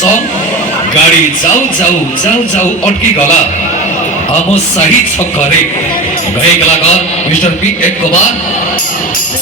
Song गाड़ी जाऊ जाऊ जाऊ जाऊ अटकी गला हम सही छक्करे गए कलाकार मिस्टर पी एक कुमार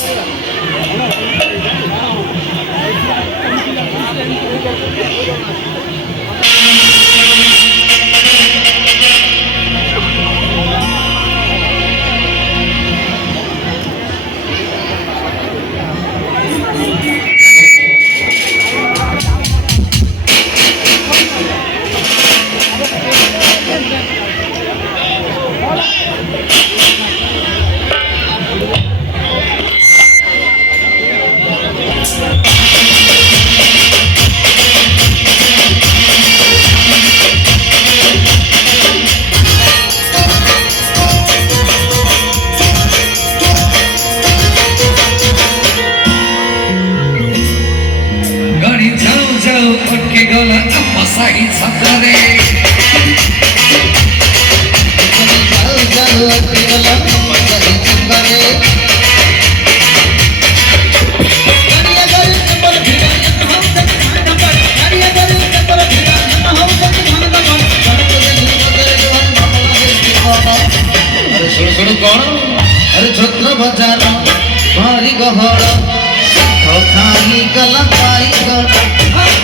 सही छक्करे अरे छत्र बजार भारी गहड़ खाई गला पाई गड़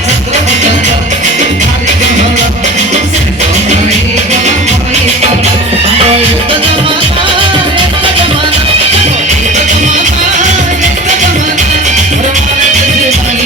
छत्र बजार भारी गहड़ खाई गला पाई गड़ एक जमाना एक जमाना एक जमाना एक जमाना अरे मारे तुझे भाई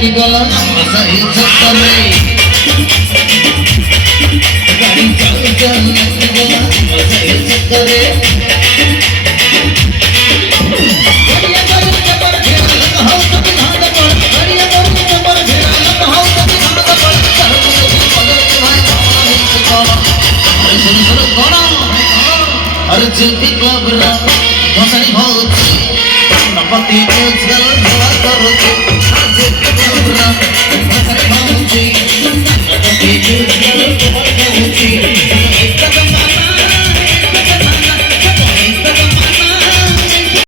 के गला सही छक्करे गाड़ी चल चल गला सही छक्करे गाड़िया गाड़ी के पर घेरा लगा हो तो धान पर गाड़िया गाड़ी के पर घेरा लगा हो तो धान पर कर मुझे पकड़ के भाई नहीं से कौन अरे सुन कौन अरे चलती क्लब रा भसड़ी भौत नपति के चल भला करो Thank you.